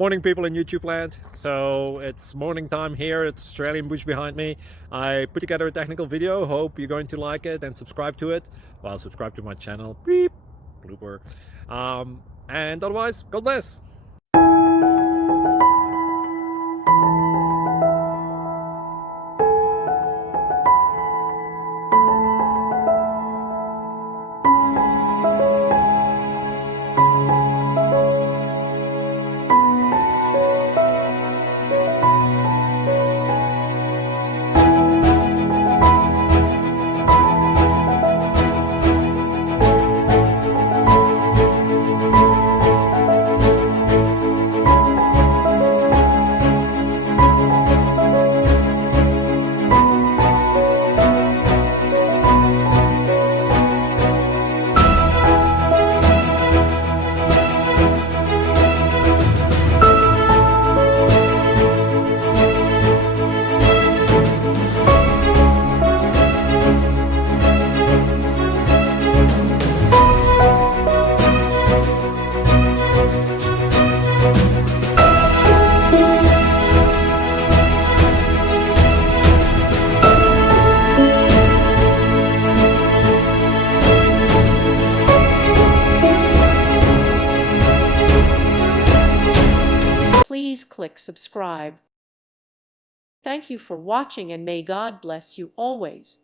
Morning, people in YouTube land. So it's morning time here. It's Australian bush behind me. I put together a technical video. Hope you're going to like it and subscribe to it. Well, subscribe to my channel. Beep, blooper. And otherwise, God bless. Please click subscribe. Thank you for watching and may God bless you always.